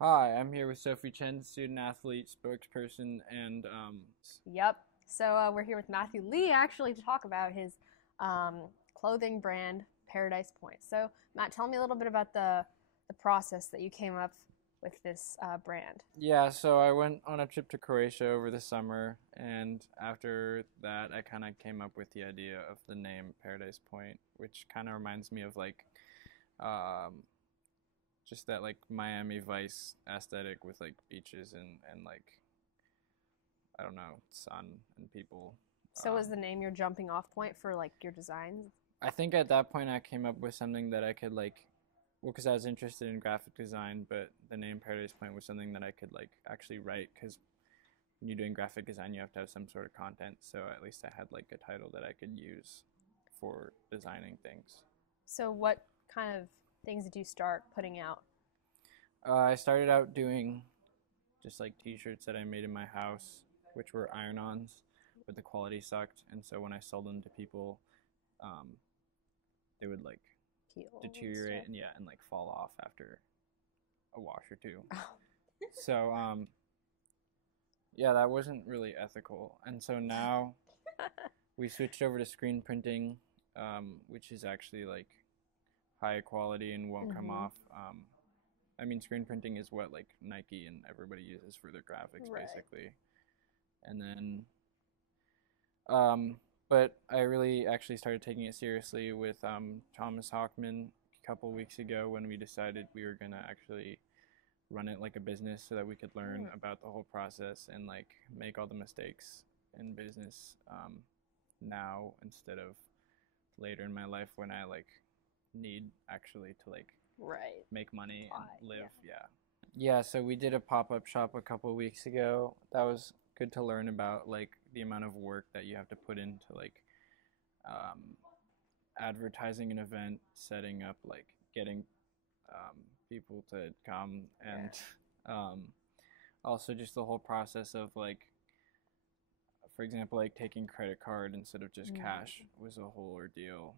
Hi, I'm here with Sophie Chen, student athlete, spokesperson, and Yep. So we're here with Matthew Lee actually to talk about his clothing brand, Paradise Point. So Matt, tell me a little bit about the process that you came up with this brand. yeah, so I went on a trip to Croatia over the summer, and after that, I kind of came up with the idea of the name Paradise Point, which kind of reminds me of um, just that like Miami Vice aesthetic with like beaches and like I don't know, sun and people. So was the name your jumping off point for like your designs? I think at that point I came up with something that I could like, well, because I was interested in graphic design, but the name Paradise Point was something that I could like actually write because when you're doing graphic design, you have to have some sort of content. So at least I had like a title that I could use for designing things. So what kind of things did you start putting out? I started out doing just like t-shirts that I made in my house, which were iron-ons, but the quality sucked. And so when I sold them to people, um, they would like Peel and deteriorate stuff. and yeah, and like fall off after a wash or two. So yeah, that wasn't really ethical. And so now we switched over to screen printing, which is actually like high quality and won't come Mm-hmm. off. I mean, screen printing is what like Nike and everybody uses for their graphics, Right. basically. And then, um, but I really actually started taking it seriously with Thomas Hockman a couple weeks ago when we decided we were gonna actually run it like a business so that we could learn Mm. about the whole process and like make all the mistakes in business now instead of later in my life when I like need actually to like Right. make money and Why? live. Yeah. Yeah. Yeah, so we did a pop-up shop a couple weeks ago. That was good to learn about like the amount of work that you have to put into like um, advertising an event, setting up like getting um, people to come and Yeah. um, also just the whole process of like for example like taking credit card instead of just cash Mm. was a whole ordeal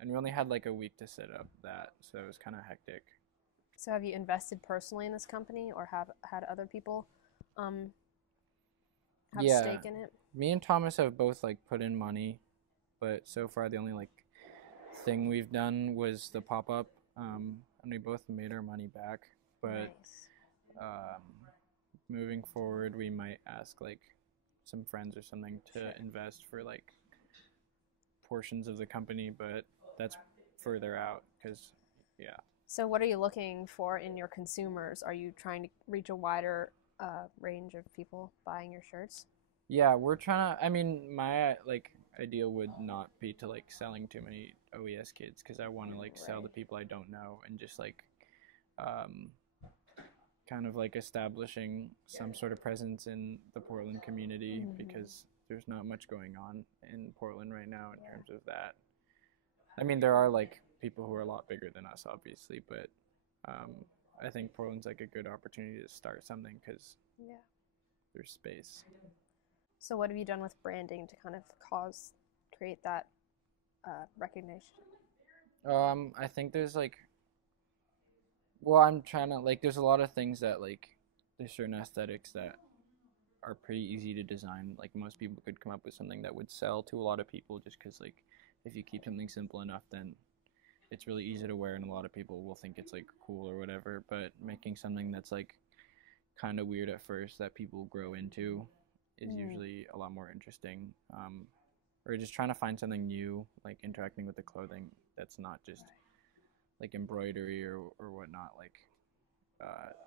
and we only had like a week to set up that so it was kind of hectic. So have you invested personally in this company or have had other people um, have a Yeah, stake in it? me and Thomas have both like put in money, but so far the only like thing we've done was the pop-up and we both made our money back, but Nice. um, moving forward we might ask like some friends or something to Sure. invest for like portions of the company, but that's further out because, yeah. So what are you looking for in your consumers? Are you trying to reach a wider range of people buying your shirts? Yeah, we're trying to, I mean, my like ideal would not be to like selling too many OES kids because I want to like sell to Right. people I don't know and just like um, kind of like establishing some sort of presence in the Portland community Mm-hmm. because there's not much going on in Portland right now in terms of that. I mean, there are like people who are a lot bigger than us, obviously, but um, I think Portland's like a good opportunity to start something because Yeah. there's space. So what have you done with branding to kind of create that recognition? I think there's like, well, I'm trying to like, there's a lot of things that like, there's certain aesthetics that are pretty easy to design. Like most people could come up with something that would sell to a lot of people just because like, if you keep something simple enough, then it's really easy to wear and a lot of people will think it's like cool or whatever. But making something that's like kind of weird at first that people grow into is Mm. usually a lot more interesting. Or just trying to find something new, like interacting with the clothing that's not just like embroidery or whatnot, like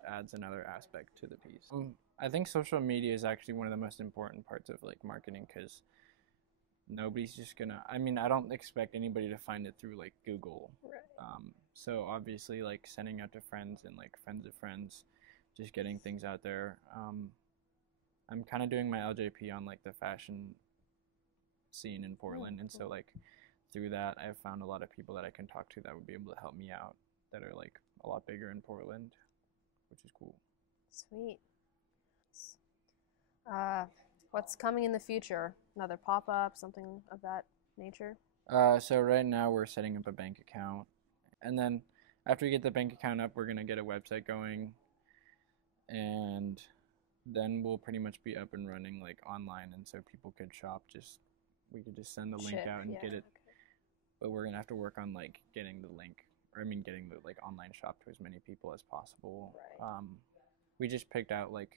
adds another aspect to the piece. I think social media is actually one of the most important parts of like marketing because nobody's just gonna. I mean, I don't expect anybody to find it through like Google. Right. So obviously, like sending out to friends and like friends of friends, just getting things out there. I'm kind of doing my LJP on like the fashion scene in Oh, Portland, and so cool. like through that, I've found a lot of people that I can talk to that would be able to help me out that are like a lot bigger in Portland, which is cool. Sweet. Uh, what's coming in the future? Another pop up, something of that nature? So right now we're setting up a bank account, and then after we get the bank account up, we're gonna get a website going, and then we'll pretty much be up and running like online, and so people could shop. We could just send the link Ship, out and yeah, get it. okay. But we're gonna have to work on like getting the link, or I mean, getting the like online shop to as many people as possible. Right. We just picked out like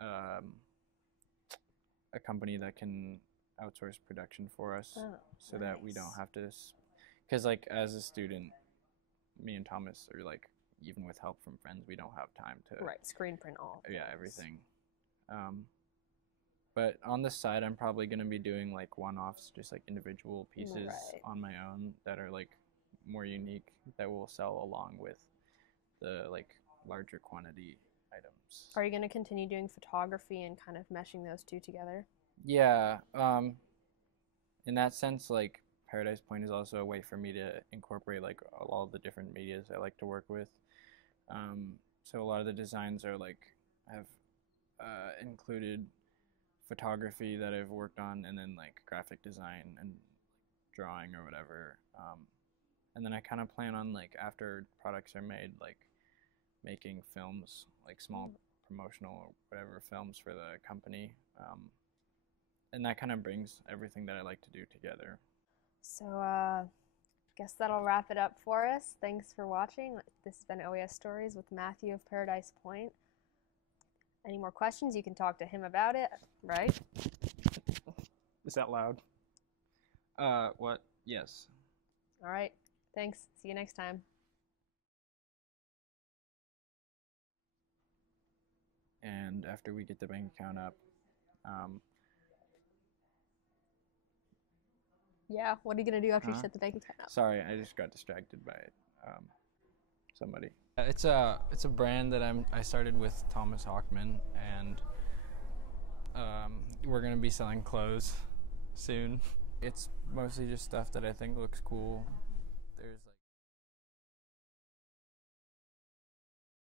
um, a company that can outsource production for us, Oh, so that we don't nice. have to. Because like as a student, me and Thomas are like, even with help from friends, we don't have time to. Right, screen print all Yeah, things. everything. Um, but on this side, I'm probably gonna be doing like one-offs, just like individual pieces Right. on my own that are like more unique, that will sell along with the like larger quantity items. Are you going to continue doing photography and kind of meshing those two together? Yeah, in that sense, like Paradise Point is also a way for me to incorporate like all the different medias I like to work with. So a lot of the designs are like have included photography that I've worked on, and then like graphic design and drawing or whatever. And then I kind of plan on like after products are made, like making films, like small promotional or whatever films for the company. And that kind of brings everything that I like to do together. So, guess that'll wrap it up for us. Thanks for watching. This has been OES Stories with Matthew of Paradise Point. Any more questions, you can talk to him about it, right? Is that loud? What? Yes. All right. Thanks. See you next time. And after we get the bank account up, Yeah, what are you going to do after you huh? set the bank account up? Sorry, I just got distracted by somebody. It's a brand that I started with Thomas Hockman, and we're gonna be selling clothes soon. It's mostly just stuff that I think looks cool